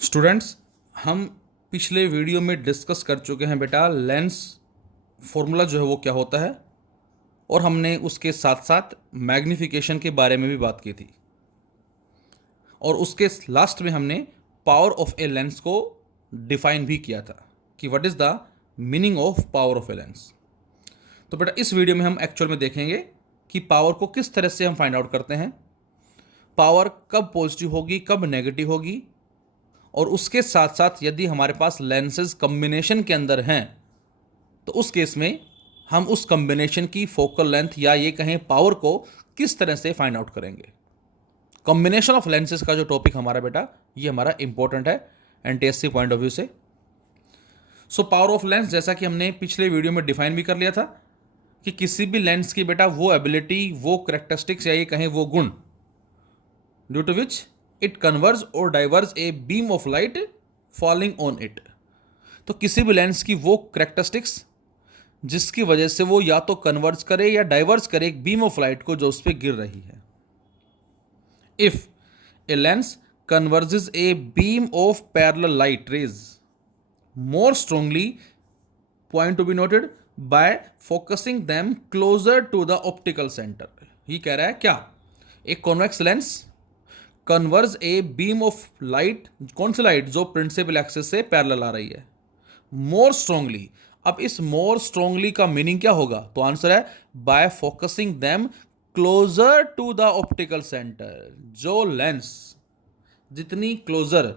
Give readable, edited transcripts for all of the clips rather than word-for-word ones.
Students, हम पिछले video में डिस्कस कर चुके हैं बेटा लेंस फॉर्मूला जो है वो क्या होता है, और हमने उसके साथ साथ मैग्नीफिकेशन के बारे में भी बात की थी। और उसके लास्ट में हमने पावर ऑफ ए लेंस को डिफाइन भी किया था कि what is the meaning of power of a lens. तो बेटा इस वीडियो में हम एक्चुअल में देखेंगे कि पावर को किस तरह से हम फाइंड आउट करते हैं, पावर कब पॉजिटिव होगी कब नेगेटिव होगी, और उसके साथ साथ यदि हमारे पास लेंसेज कम्बिनेशन के अंदर हैं तो उस केस में हम उस कम्बिनेशन की फोकल लेंथ या ये कहें पावर को किस तरह से फाइंड आउट करेंगे। कॉम्बिनेशन ऑफ लेंसेज का जो टॉपिक हमारा बेटा ये हमारा इंपॉर्टेंट है एनटीएससी पॉइंट ऑफ व्यू से। सो पावर ऑफ लेंस जैसा कि हमने पिछले वीडियो में डिफाइन भी कर लिया था कि किसी भी लेंस की बेटा वो एबिलिटी, वो करेक्टरिस्टिक्स या ये कहें वो गुण due to which it converge और diverge a beam of light falling on it. तो किसी भी लेंस की वो करेक्टरिस्टिक्स जिसकी वजह से वो या तो कन्वर्ज करे या डाइवर्ज करे एक बीम ऑफ लाइट को जो उस पर गिर रही है। If a lens converges A beam of parallel light rays more strongly, point to be noted, by focusing them closer to the optical center। ये कह रहा है क्या, एक convex lens converge A beam of light, कौन सी light, जो principal axis से parallel आ रही है, मोर स्ट्रांगली। अब इस मोर स्ट्रांगली का मीनिंग क्या होगा, तो आंसर है by focusing them closer to the optical centre. जो लेंस जितनी क्लोजर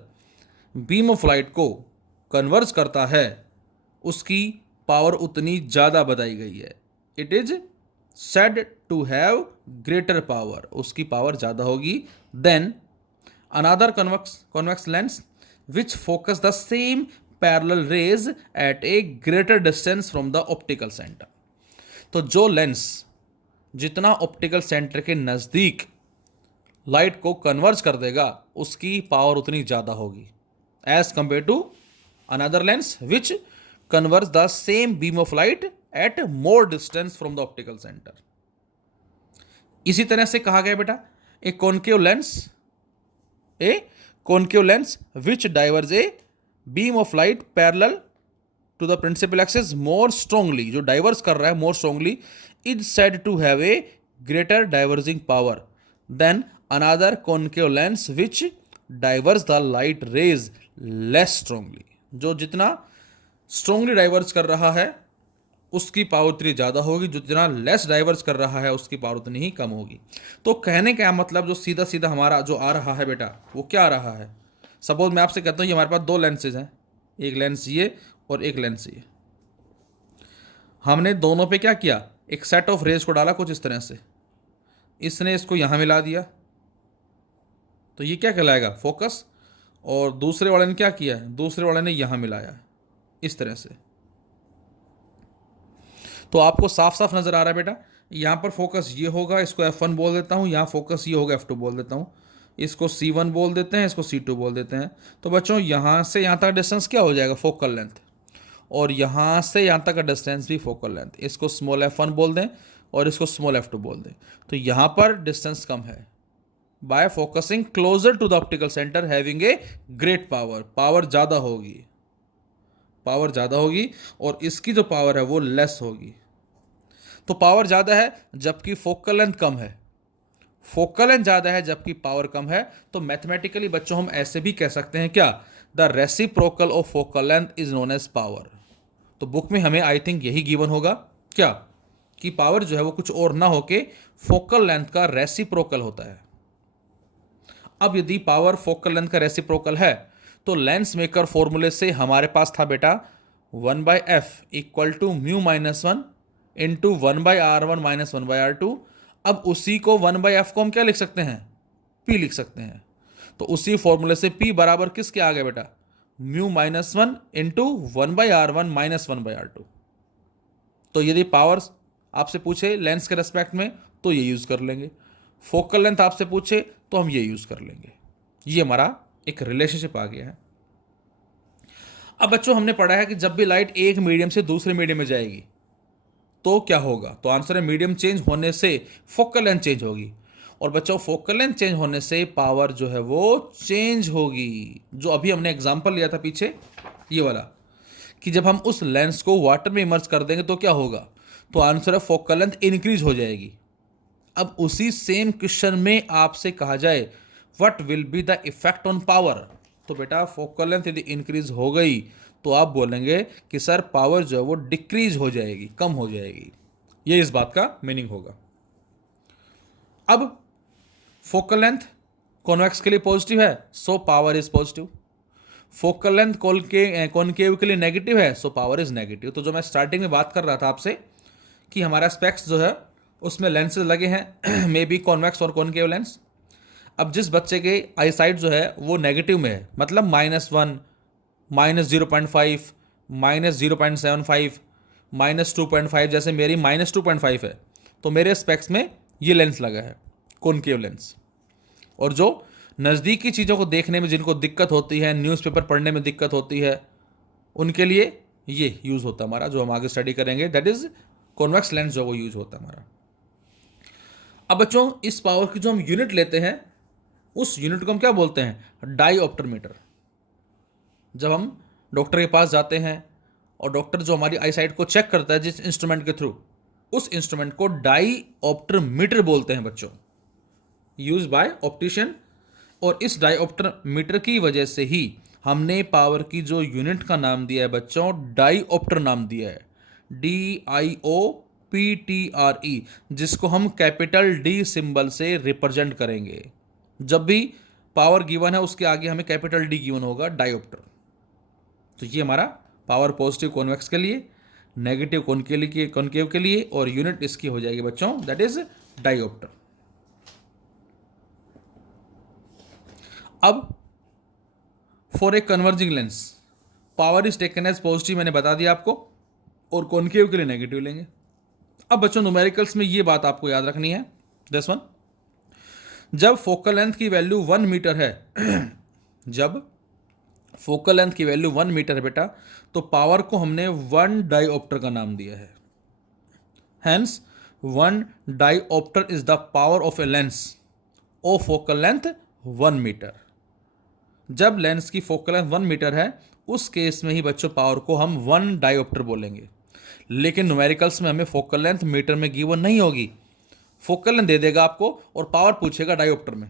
बीम ऑफ लाइट को कन्वर्ज करता है उसकी पावर उतनी ज़्यादा बताई गई है। It is said to have greater power, उसकी पावर ज़्यादा होगी than another convex lens which focus the same parallel rays at a greater distance from the optical centre. तो जो लेंस जितना ऑप्टिकल सेंटर के नज़दीक लाइट को कन्वर्ज कर देगा उसकी पावर उतनी ज़्यादा होगी as compare to another lens which converts the same beam of light at more distance from the optical center। इसी तरह से कहा गया बेटा ए concave lens which diverges a beam of light parallel to the principal axis more strongly, जो diverse कर रहा है more strongly, is said to have a greater diverging power than another concave lens which diverges the light rays less strongly। जो जितना strongly diverse कर रहा है उसकी पावर उतनी ज़्यादा होगी, जो जितना लेस डाइवर्स कर रहा है उसकी पावर उतनी ही कम होगी। तो कहने का मतलब जो सीधा सीधा हमारा जो आ रहा है बेटा वो क्या आ रहा है। सपोज मैं आपसे कहता हूँ ये हमारे पास दो लेंसेज हैं, एक लेंस ये और एक लेंस ये। हमने दोनों पे क्या किया, एक सेट ऑफ रेज को डाला कुछ इस तरह से, इसने इसको यहाँ मिला दिया तो ये क्या कहलाएगा, फोकस। और दूसरे वाले ने क्या किया है, दूसरे वाले ने यहां मिलाया इस तरह से। तो आपको साफ साफ नजर आ रहा है बेटा यहां पर फोकस ये होगा, इसको F1 बोल देता हूं, यहां फोकस ये होगा F2 बोल देता हूं, इसको C1 बोल देते हैं, इसको C2 बोल देते हैं। तो बच्चों यहां से यहां तक डिस्टेंस क्या हो जाएगा, फोकल लेंथ, और यहां से यहां तक का डिस्टेंस भी फोकल लेंथ। इसको स्मॉल F1 बोल दें और इसको स्मॉल F2 बोल दें। तो यहां पर डिस्टेंस कम है by focusing closer to the optical centre having a great power, power ज़्यादा होगी, पावर ज़्यादा होगी, और इसकी जो पावर है वो लेस होगी। तो पावर ज़्यादा है जबकि फोकल लेंथ कम है, फोकल लेंथ ज़्यादा है जबकि पावर कम है। तो मैथमेटिकली बच्चों हम ऐसे भी कह सकते हैं क्या, the reciprocal of focal length is known as power. तो बुक में हमें आई थिंक यही गिवन होगा क्या, कि पावर जो है वो कुछ और ना होके फोकल लेंथ का रेसिप्रोकल होता है। अब यदि पावर फोकल लेंथ का रेसिप्रोकल है तो लेंस मेकर फॉर्मूले से हमारे पास था बेटा 1/f equal to mu -1 into 1/r1 minus 1/r2। अब उसी को 1/f को हम क्या लिख सकते हैं, p लिख सकते हैं। तो उसी फॉर्मूले से p बराबर किसके आ गया बेटा, mu -1 into 1/r1 minus 1/r2। तो यदि पावर आपसे पूछे लेंस के रेस्पेक्ट में तो ये यूज कर लेंगे, फोकल लेंथ आपसे पूछे तो हम ये यूज कर लेंगे। ये हमारा एक रिलेशनशिप आ गया है। अब बच्चों हमने पढ़ा है कि जब भी लाइट एक मीडियम से दूसरे मीडियम में जाएगी तो क्या होगा, तो आंसर है मीडियम चेंज होने से फोकल लेंथ चेंज होगी, और बच्चों फोकल लेंथ चेंज होने से पावर जो है वो चेंज होगी। जो अभी हमने एग्जांपल लिया था पीछे ये वाला, कि जब हम उस लेंस को वाटर में इमर्ज कर देंगे तो क्या होगा, तो आंसर है फोकल लेंथ इंक्रीज हो जाएगी। अब उसी सेम क्वेश्चन में आपसे कहा जाए what will be the effect on power, तो बेटा फोकल लेंथ यदि इंक्रीज हो गई तो आप बोलेंगे कि सर पावर जो है वो डिक्रीज हो जाएगी, कम हो जाएगी। ये इस बात का मीनिंग होगा। अब फोकल लेंथ कॉन्वेक्स के लिए पॉजिटिव है, so power is positive. Focal length concave के लिए नेगेटिव है, सो पावर इज नेगेटिव। तो जो मैं स्टार्टिंग में बात कर रहा था आपसे कि हमारा स्पेक्स जो है उसमें लेंसेज लगे हैं मे बी कॉन्वेक्स और कॉनकेव लेंस। अब जिस बच्चे के आई साइट जो है वो नेगेटिव में है, मतलब -1, -0.5, -0.75, -2.5, जैसे मेरी -2.5 है तो मेरे स्पेक्स में ये लेंस लगा है कॉनकेव लेंस। और जो नज़दीकी चीज़ों को देखने में जिनको दिक्कत होती है, न्यूज़पेपर पढ़ने में दिक्कत होती है, उनके लिए ये यूज़ होता है हमारा, जो हम आगे स्टडी करेंगे, दैट इज़ कॉन्वेक्स लेंस जो वो यूज़ होता है हमारा। अब बच्चों इस पावर की जो हम यूनिट लेते हैं उस यूनिट को हम क्या बोलते हैं, डाईऑप्टर मीटर। जब हम डॉक्टर के पास जाते हैं और डॉक्टर जो हमारी आई साइट को चेक करता है जिस इंस्ट्रूमेंट के थ्रू, उस इंस्ट्रूमेंट को डाईऑप्टर मीटर बोलते हैं बच्चों, यूज बाय ऑप्टिशियन। और इस डाईऑप्टर मीटर की वजह से ही हमने पावर की जो यूनिट का नाम दिया है बच्चों, डाईऑप्टर नाम दिया है, DIOPTRE, जिसको हम कैपिटल डी सिंबल से रिप्रेजेंट करेंगे। जब भी पावर गिवन है उसके आगे हमें कैपिटल डी गिवन होगा, डाईऑप्टर। तो ये हमारा पावर पॉजिटिव कॉन्वेक्स के लिए, नेगेटिव कॉनकेव के लिए, और यूनिट इसकी हो जाएगी बच्चों दैट इज डाईऑप्टर। अब for a converging lens power is taken as positive, मैंने बता दिया आपको, और कॉनकेव के लिए नेगेटिव लेंगे। अब बच्चों न्यूमेरिकल्स में ये बात आपको याद रखनी है, दिस वन, जब फोकल लेंथ की वैल्यू 1 मीटर है जब फोकल लेंथ की वैल्यू 1 मीटर है बेटा, तो पावर को हमने 1 डाईऑप्टर का नाम दिया है। Hence 1 dioptre is the power of a lens of focal length 1 metre. जब लेंस की फोकल लेंथ 1 मीटर है उस केस में ही बच्चों पावर को हम 1 डाईऑप्टर बोलेंगे। लेकिन न्यूमेरिकल्स में हमें फोकल लेंथ मीटर में गिवन नहीं होगी, फोकल लेंथ दे देगा आपको और पावर पूछेगा डाईऑप्टर में।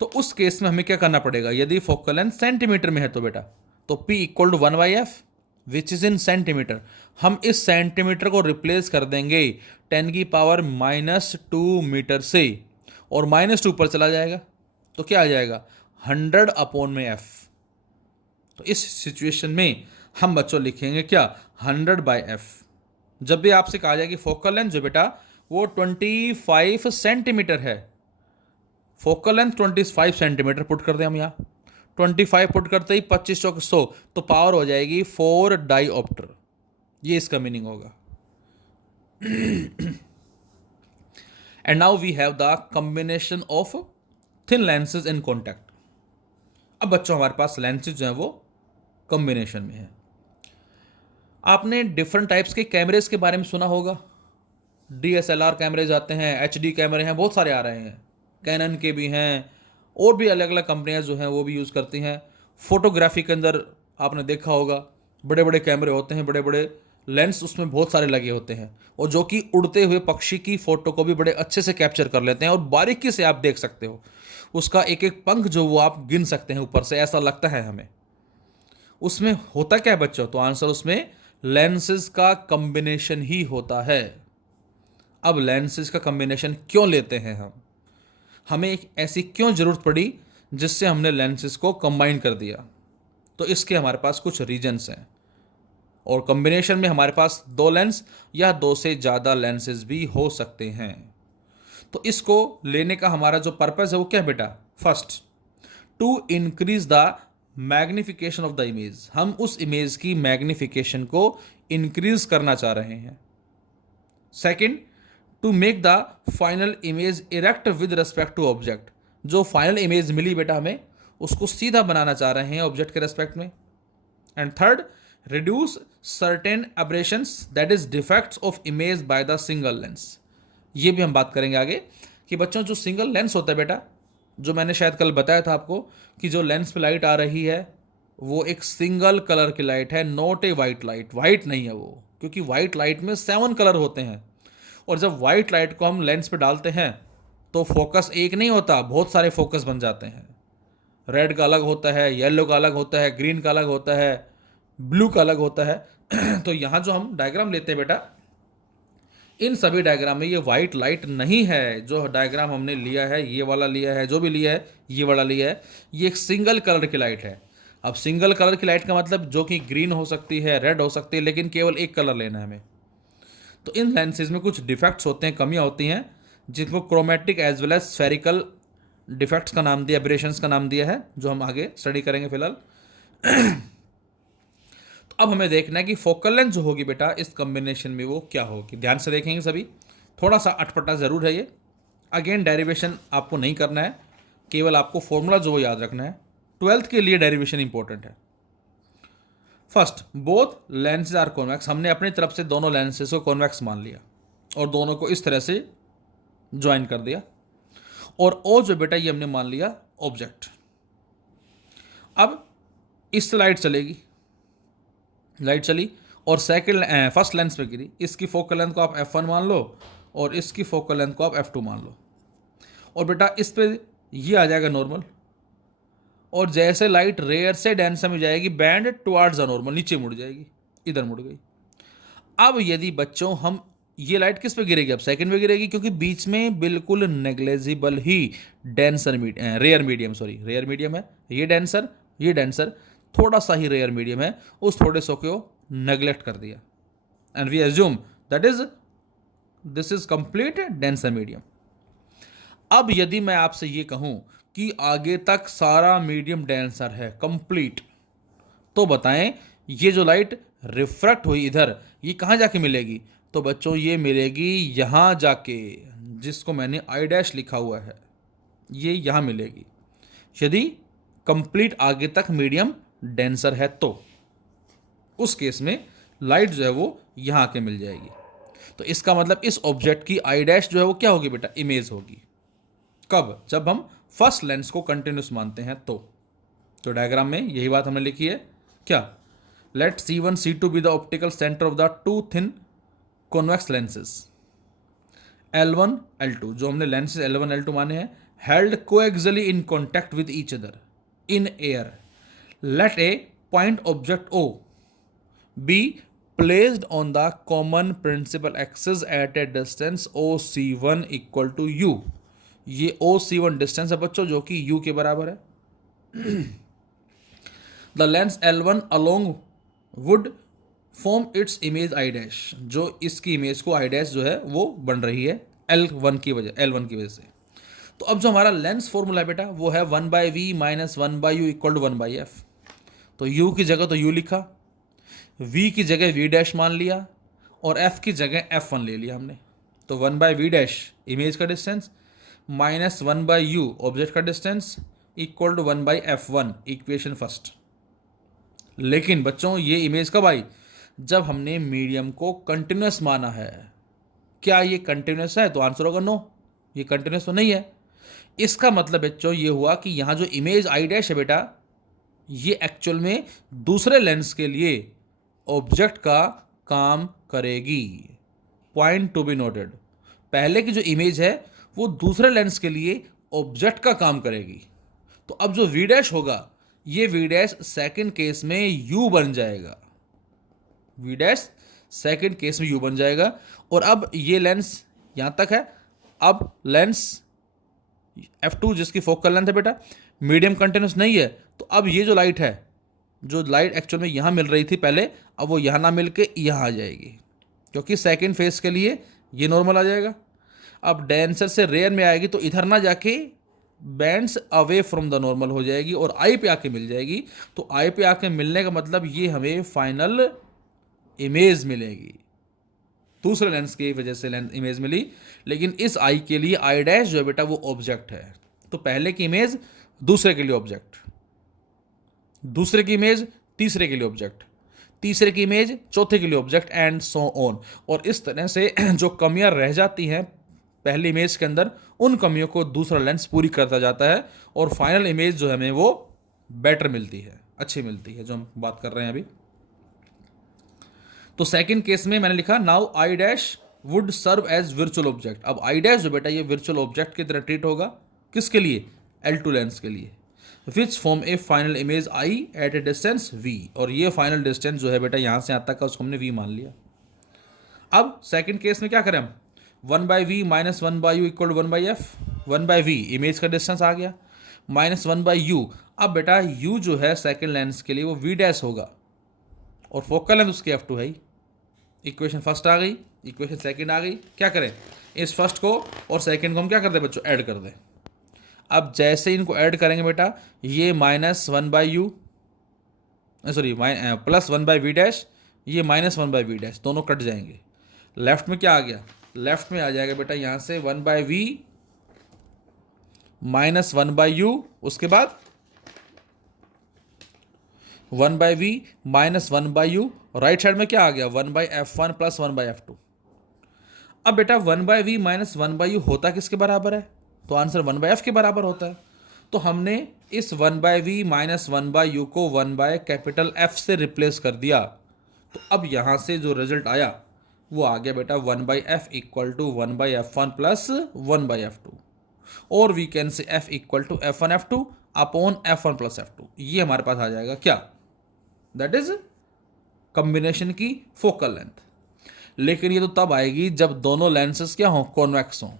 तो उस केस में हमें क्या करना पड़ेगा, यदि फोकल लेंथ सेंटीमीटर में है तो बेटा तो P = 1/f which is in centimetre. हम इस सेंटीमीटर को रिप्लेस कर देंगे 10⁻² मीटर से, और -2 पर चला जाएगा तो क्या आ जाएगा, 100/f। तो इस सिचुएशन में हम बच्चों लिखेंगे क्या, 100/f। जब भी आपसे कहा जाए कि फोकल लेंथ जो बेटा वो 25 सेंटीमीटर है, फोकल लेंथ 25 सेंटीमीटर पुट कर दें हम यहाँ, 25 पुट करते ही 25 चौक 100, तो पावर हो जाएगी 4 डाईऑप्टर। ये इसका मीनिंग होगा। And now we have the combination of thin lenses in contact. अब बच्चों हमारे पास लेंसेज जो है वो कॉम्बिनेशन में है। आपने डिफरेंट टाइप्स के कैमरेज के बारे में सुना होगा, DSLR कैमरेज आते हैं, HD कैमरे हैं, बहुत सारे आ रहे हैं, कैनन के भी हैं, और भी अलग अलग कंपनियां जो हैं वो भी यूज़ करती हैं। फोटोग्राफी के अंदर आपने देखा होगा बड़े बड़े कैमरे होते हैं, बड़े बड़े लेंस उसमें बहुत सारे लगे होते हैं, और जो कि उड़ते हुए पक्षी की फ़ोटो को भी बड़े अच्छे से कैप्चर कर लेते हैं, और बारीकी से आप देख सकते हो उसका एक एक पंख जो वो आप गिन सकते हैं ऊपर से, ऐसा लगता है हमें। उसमें होता क्या है बच्चों, तो आंसर उसमें लेंसेज का कॉम्बिनेशन ही होता है। अब लेंसेज का कॉम्बिनेशन क्यों लेते हैं हम, हमें एक ऐसी क्यों ज़रूरत पड़ी जिससे हमने लेंसेज को कंबाइन कर दिया, तो इसके हमारे पास कुछ रीजंस हैं। और कॉम्बिनेशन में हमारे पास 2 लेंस या 2 से ज़्यादा लेंसेज भी हो सकते हैं। तो इसको लेने का हमारा जो पर्पस है वो क्या है बेटा, first to increase the magnification of the image, हम उस इमेज की मैग्निफिकेशन को इंक्रीज करना चाह रहे हैं। Second, to make the final image erect with respect to object, जो फाइनल इमेज मिली बेटा हमें उसको सीधा बनाना चाह रहे हैं ऑब्जेक्ट के रेस्पेक्ट में। And third, reduce certain aberrations that is defects of image by the single lens, ये भी हम बात करेंगे आगे कि बच्चों जो सिंगल लेंस होता है बेटा, जो मैंने शायद कल बताया था आपको कि जो लेंस पे लाइट आ रही है वो एक सिंगल कलर की लाइट है, not a white light. White नहीं है वो, क्योंकि वाइट लाइट में 7 कलर होते हैं, और जब वाइट लाइट को हम लेंस पे डालते हैं तो फोकस एक नहीं होता, बहुत सारे फोकस बन जाते हैं। रेड का अलग होता है, येलो का अलग होता है, ग्रीन का अलग होता है, ब्लू का अलग होता है। तो यहाँ जो हम डायग्राम लेते हैं बेटा, इन सभी डायग्राम में ये वाइट लाइट नहीं है। जो डायग्राम हमने लिया है, ये वाला लिया है, जो भी लिया है, ये वाला लिया है, ये एक सिंगल कलर की लाइट है। अब सिंगल कलर की लाइट का मतलब जो कि ग्रीन हो सकती है, रेड हो सकती है, लेकिन केवल एक कलर लेना है हमें। तो इन लेंसेज में कुछ डिफेक्ट्स होते हैं, कमियां होती हैं, जिनको chromatic as well as spherical defects का नाम दिया, एब्रेशंस का नाम दिया है, जो हम आगे स्टडी करेंगे फिलहाल। तो अब हमें देखना है कि फोकल लेंथ जो होगी बेटा इस कॉम्बिनेशन में वो क्या होगी। ध्यान से देखेंगे सभी, थोड़ा सा अटपटा ज़रूर है ये। अगेन डेरिवेशन आपको नहीं करना है, केवल आपको फॉर्मूला जो वो याद रखना है। 12th के लिए डेरिवेशन इंपॉर्टेंट है। First, both lenses are convex. हमने अपनी तरफ से दोनों लेंसेज को कॉन्वेक्स मान लिया और दोनों को इस तरह से ज्वाइन कर दिया, और ओ जो बेटा ये हमने मान लिया ऑब्जेक्ट। अब इस लाइट चलेगी, लाइट चली और सेकंड फर्स्ट लेंस पे गिरी। इसकी फोकल लेंथ को आप f1 मान लो और इसकी फोकल लेंथ को आप f2 मान लो, और बेटा इस पे ये आ जाएगा नॉर्मल। और जैसे लाइट रेयर से डेंसर में जाएगी, बैंड टुवार्ड्स द नॉर्मल, नीचे मुड़ जाएगी, इधर मुड़ गई। अब यदि बच्चों हम ये लाइट किस पे गिरेगी, अब सेकंड पे गिरेगी, क्योंकि बीच में बिल्कुल नेग्लेजिबल ही डेंसर रेयर मीडियम है। ये डेंसर थोड़ा सा ही रेयर मीडियम है, उस थोड़े सो को नेग्लेक्ट कर दिया, and we assume that is this is complete denser medium. अब यदि मैं आपसे ये कहूं कि आगे तक सारा मीडियम डेंसर है कंप्लीट, तो बताएं ये जो लाइट रिफ्रैक्ट हुई इधर, ये कहाँ जाके मिलेगी? तो बच्चों ये मिलेगी यहाँ जाके, जिसको मैंने आई डैश लिखा हुआ है, ये यहाँ मिलेगी। यदि कंप्लीट आगे तक मीडियम डेंसर है तो उस केस में लाइट जो है वो यहाँ आके मिल जाएगी। तो इसका मतलब इस ऑब्जेक्ट की आई डैश जो है वो क्या होगी बेटा, इमेज होगी। कब? जब हम फर्स्ट लेंस को कंटिन्यूस मानते हैं तो डायग्राम में यही बात हमने लिखी है। क्या? Let C1 C2 be the optical centre of the two thin convex lenses L1 L2, जो हमने लेंसेज L1 L2 माने हैं, held coaxially in contact with each other in air. Let a point object O be placed on the common principal axis at a distance OC1 equal to U। ये OC1 distance है बच्चों, जो कि U के बराबर है। The lens L1 along would form its image I dash, जो इसकी इमेज को I dash जो है वो बन रही है L1 की वजह से। तो अब जो हमारा लेंस फॉर्मूला है बेटा वो है 1/v minus 1/u equal to 1/f। तो U की जगह तो U लिखा, V की जगह V डैश मान लिया, और F की जगह F1 ले लिया हमने। तो 1/v डैश इमेज का डिस्टेंस माइनस 1/u ऑब्जेक्ट का distance equal to 1/f1, equation first. लेकिन बच्चों ये इमेज कब आई? जब हमने मीडियम को कंटिन्यूस माना है। क्या ये कंटिन्यूस है? तो आंसर होगा नो, ये कंटिन्यूस तो नहीं है। इसका मतलब बच्चों ये हुआ कि यहाँ जो इमेज आई डैश है बेटा, ये एक्चुअल में दूसरे लेंस के लिए ऑब्जेक्ट का काम करेगी। पॉइंट टू बी नोटेड, पहले की जो इमेज है वो दूसरे लेंस के लिए ऑब्जेक्ट का काम करेगी। तो अब जो वी डैश होगा, ये वी डैश सेकेंड केस में यू बन जाएगा, वी डैश सेकेंड केस में यू बन जाएगा। और अब ये लेंस यहाँ तक है। अब लेंस F2 जिसकी फोकल लेंथ है बेटा, मीडियम कंटिन्यूस नहीं है, तो अब ये जो लाइट है, जो लाइट एक्चुअल में यहाँ मिल रही थी पहले, अब वो यहाँ ना मिल के यहाँ आ जाएगी, क्योंकि सेकेंड फेज के लिए ये नॉर्मल आ जाएगा। अब डेंसर से रेयर में आएगी तो इधर ना जाके bands away from the normal हो जाएगी और आई पे आके मिल जाएगी। तो आई पे आके मिलने का मतलब ये हमें फाइनल इमेज मिलेगी। दूसरे लेंस की वजह से लेंस इमेज मिली, लेकिन इस आई के लिए आई डैश जो है बेटा वो ऑब्जेक्ट है। तो पहले की इमेज दूसरे के लिए ऑब्जेक्ट, दूसरे की इमेज तीसरे के लिए ऑब्जेक्ट, तीसरे की इमेज चौथे के लिए ऑब्जेक्ट, एंड सो ऑन। और इस तरह से जो कमियां रह जाती हैं पहली इमेज के अंदर उन कमियों को दूसरा लेंस पूरी करता जाता है और फाइनल इमेज जो है हमें वो बेटर मिलती है, अच्छी मिलती है, जो हम बात कर रहे हैं अभी। तो सेकंड केस में मैंने लिखा now I dash would serve as virtual object. अब आई डैश जो बेटा ये वर्चुअल ऑब्जेक्ट की तरह ट्रीट होगा, किसके लिए? L2 लेंस के लिए, which form a final image I at a distance v, और ये फाइनल डिस्टेंस जो है बेटा यहाँ से यहाँ तक का उसको हमने v मान लिया। अब सेकंड केस में क्या करें हम? 1/v minus 1/u equal to 1/f। 1/v image का डिस्टेंस आ गया, माइनस 1/u। अब बेटा u जो है सेकंड लेंस के लिए वो v डैश होगा और फोकल लेंथ उसकी f2 है ही। इक्वेशन फर्स्ट आ गई, इक्वेशन सेकंड आ गई। क्या करें? इस फर्स्ट को और सेकंड को हम क्या कर दें बच्चों? ऐड कर दें। अब जैसे इनको ऐड करेंगे बेटा, ये minus 1/u sorry plus 1/v dash, ये माइनस 1/v डैश, दोनों कट जाएंगे। लेफ्ट में क्या आ गया? लेफ्ट में आ जाएगा बेटा यहाँ से 1/v माइनस 1/u, उसके बाद 1/v minus 1/u। Right side में क्या आ गया? 1/f1 plus 1/f2। अब बेटा 1/v माइनस 1/u होता किसके बराबर है? तो आंसर 1/f के बराबर होता है। तो हमने इस 1/v माइनस 1/u को 1/F से रिप्लेस कर दिया। तो अब यहाँ से जो रिजल्ट आया वो आ गया बेटा 1/f equal to 1/f1 plus 1/f2, और we can say f equal to f1 f2 upon f1 plus f2। ये हमारे पास आ जाएगा क्या? दैट इज कॉम्बिनेशन की फोकल लेंथ। लेकिन ये तो तब आएगी जब दोनों लेंसेज क्या हों? कॉन्वेक्स हों।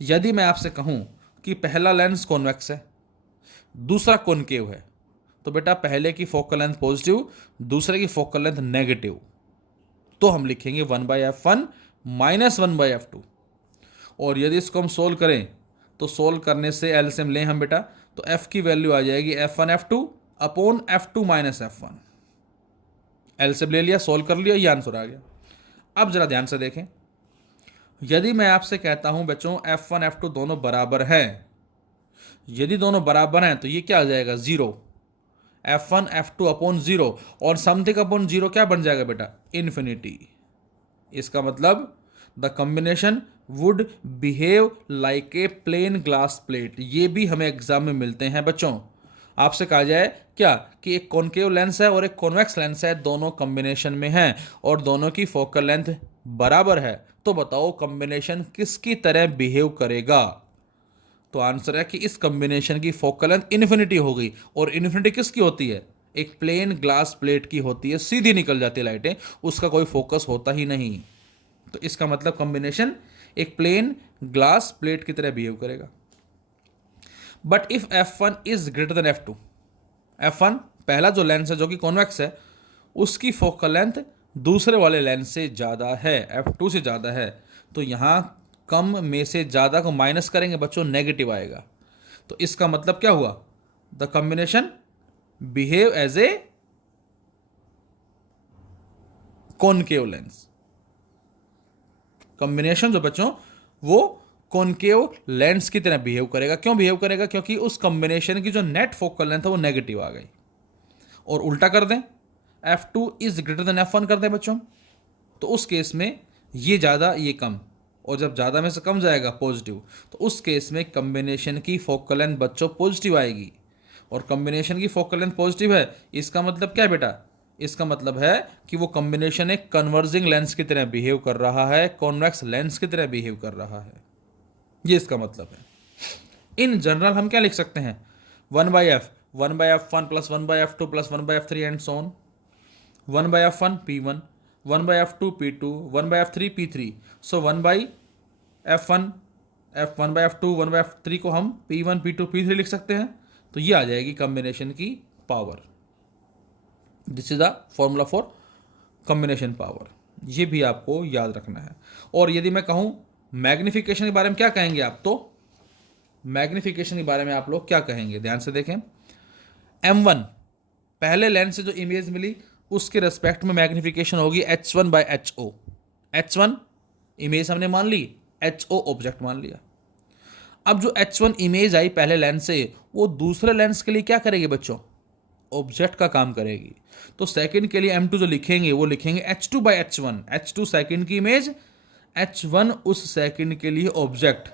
यदि मैं आपसे कहूं कि पहला लेंस कॉन्वेक्स है, दूसरा कॉनकेव है, तो बेटा पहले की फोकल लेंथ पॉजिटिव, दूसरे की फोकल लेंथ नेगेटिव, तो हम लिखेंगे 1/f1 माइनस 1/f2। और यदि इसको हम सोल्व करें तो सोल्व करने से एलसीएम लें हम बेटा, तो f की वैल्यू आ जाएगी f1 f2 upon f2 minus f1। LCM ले लिया, सोल्व कर लिया, ये आंसर आ गया। अब जरा ध्यान से देखें, यदि मैं आपसे कहता हूं बच्चों f1 f2 दोनों बराबर हैं, यदि दोनों बराबर हैं तो ये क्या आ जाएगा? 0। f1 f2 अपॉन 0 और समथिंग अपॉन 0 क्या बन जाएगा बेटा? इन्फिनिटी। इसका मतलब the combination would behave like a plane glass plate. ये भी हमें एग्जाम में मिलते हैं बच्चों। आपसे कहा जाए क्या कि एक कॉनकेव लेंस है और एक कॉन्वेक्स लेंस है, दोनों कॉम्बिनेशन में हैं और दोनों की फोकल लेंथ बराबर है, तो बताओ कॉम्बिनेशन किसकी तरह बिहेव करेगा? तो आंसर है कि इस कॉम्बिनेशन की फोकल लेंथ इन्फिनिटी होगी। और इन्फिनिटी किसकी होती है? एक प्लेन ग्लास प्लेट की होती है, सीधी निकल जाती है लाइटें, उसका कोई फोकस होता ही नहीं। तो इसका मतलब कॉम्बिनेशन एक प्लेन ग्लास प्लेट की तरह बिहेव करेगा। But if f1 is greater than f2, f1 पहला जो लेंस है जो कि कॉन्वेक्स है, उसकी फोकल लेंथ दूसरे वाले लेंस से ज़्यादा है, f2 से ज़्यादा है, तो यहाँ कम में से ज़्यादा को माइनस करेंगे बच्चों, नेगेटिव आएगा। तो इसका मतलब क्या हुआ? The combination behave as a concave lens. Combination जो बच्चों वो कॉनकेव लेंस की तरह बिहेव करेगा। क्यों बिहेव करेगा? क्योंकि उस कॉम्बिनेशन की जो नेट फोकल लेंथ है वो नेगेटिव आ गई। और उल्टा कर दें, f2 is greater than f1 कर दें बच्चों, तो उस केस में ये ज़्यादा ये कम, और जब ज़्यादा में से कम जाएगा पॉजिटिव, तो उस केस में कॉम्बिनेशन की फोकल लेंथ बच्चों पॉजिटिव आएगी। और कॉम्बिनेशन की फोकल लेंथ पॉजिटिव है, इसका मतलब क्या है बेटा? इसका मतलब है कि वो कॉम्बिनेशन एक कन्वर्जिंग लेंस की तरह बिहेव कर रहा है, कॉन्वेक्स लेंस की तरह बिहेव कर रहा है, ये इसका मतलब है। इन जनरल हम क्या लिख सकते हैं? 1/f 1/f1 plus 1/f2 plus 1/f3 and so on. 1/f1 p1, 1/f2 p2, 1/f3 p3। So 1/f1 1/f2 1/f3 को हम p1 p2 p3 लिख सकते हैं। तो ये आ जाएगी कॉम्बिनेशन की power. This is the formula for combination power. ये भी आपको याद रखना है। और यदि मैं कहूँ मैग्निफिकेशन के बारे में क्या कहेंगे आप? तो मैग्निफिकेशन के बारे में आप लोग क्या कहेंगे? ध्यान से देखें, m1 पहले लेंस से जो इमेज मिली उसके रेस्पेक्ट में मैग्निफिकेशन होगी h1/ho। h1 इमेज हमने मान ली, ho ऑब्जेक्ट मान लिया। अब जो h1 इमेज आई पहले लेंस से, वो दूसरे लेंस के लिए क्या करेगी बच्चों? ऑब्जेक्ट का काम करेगी। तो सेकंड के लिए m2 जो लिखेंगे वो लिखेंगे h2/h1। h2 सेकंड की इमेज, H1 उस सेकंड के लिए ऑब्जेक्ट,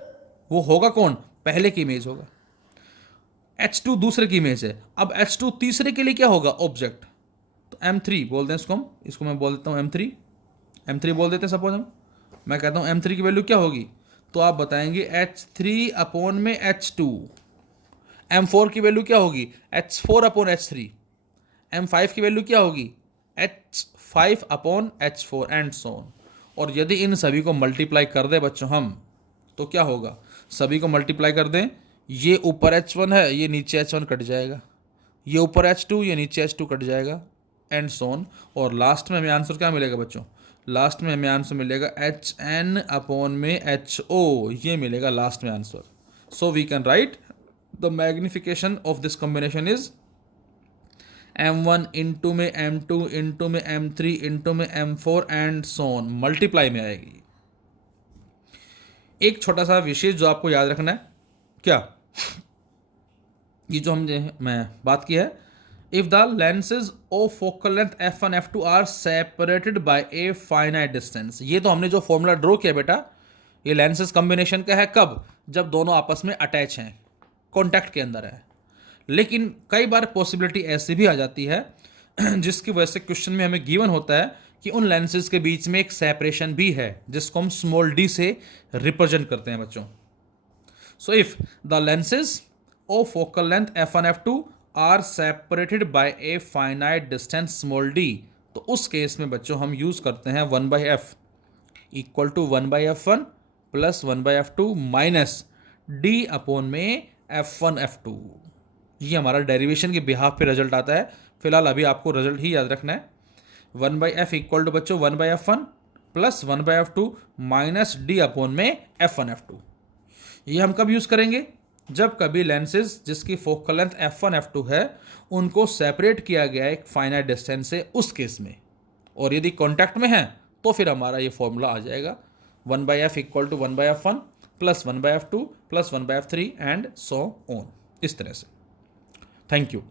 वो होगा कौन, पहले की इमेज होगा। H2 दूसरे की इमेज है, अब H2 तीसरे के लिए क्या होगा, ऑब्जेक्ट। तो M3 बोल दें इसको हम, इसको मैं बोल देता हूँ M3 बोल देते हैं सपोज हम। मैं कहता हूँ M3 की वैल्यू क्या होगी, तो आप बताएंगे H3 अपॉन में H2। M4 की वैल्यू क्या होगी, H4 अपॉन H3। M5 की वैल्यू क्या होगी, H5 upon H4 and so on. और यदि इन सभी को मल्टीप्लाई कर दें बच्चों हम, तो क्या होगा, सभी को मल्टीप्लाई कर दें, ये ऊपर H1 है, ये नीचे H1 कट जाएगा, ये ऊपर H2, ये नीचे H2 कट जाएगा एंड सो ऑन। और लास्ट में हमें आंसर क्या मिलेगा बच्चों, लास्ट में हमें आंसर मिलेगा HN अपॉन में HO, ये मिलेगा लास्ट में answer. So we can write the magnification of this combination is M1 into में M2 इंटू में M3 इंटू में M4 and so on, multiply में आएगी। एक छोटा सा विशेष जो आपको याद रखना है, क्या, ये जो मैं बात की है, if the lenses of focal length f1 f2 are separated by a finite distance. ये तो हमने जो फॉर्मूला ड्रॉ किया बेटा, ये लेंसेज कॉम्बिनेशन का है कब, जब दोनों आपस में अटैच हैं, कॉन्टैक्ट के अंदर है। लेकिन कई बार पॉसिबिलिटी ऐसी भी आ जाती है जिसकी वजह से क्वेश्चन में हमें गिवन होता है कि उन लेंसेज के बीच में एक सेपरेशन भी है, जिसको हम स्मॉल d से रिप्रेजेंट करते हैं बच्चों। So if the lenses of focal length f1 f2 are separated by a finite distance small d, तो उस केस में बच्चों हम यूज करते हैं 1/f equal to 1/f1 plus 1/f2 minus d upon में f1 f2। ये हमारा डेरिवेशन के बिहाफ पे रिजल्ट आता है। फिलहाल अभी आपको रिजल्ट ही याद रखना है, 1/f इक्वल टू बच्चों 1/f1 plus 1/f2 minus d upon में f1 f2। ये हम कब यूज़ करेंगे, जब कभी लेंसेज जिसकी फोकल लेंथ f1 f2 है उनको सेपरेट किया गया है एक फाइनाइट डिस्टेंस से, उस केस में। और यदि कॉन्टैक्ट में है तो फिर हमारा ये फॉर्मूला आ जाएगा 1/f equal to 1/f1 plus 1/f2 plus 1/f3 and so on, इस तरह से। Thank you.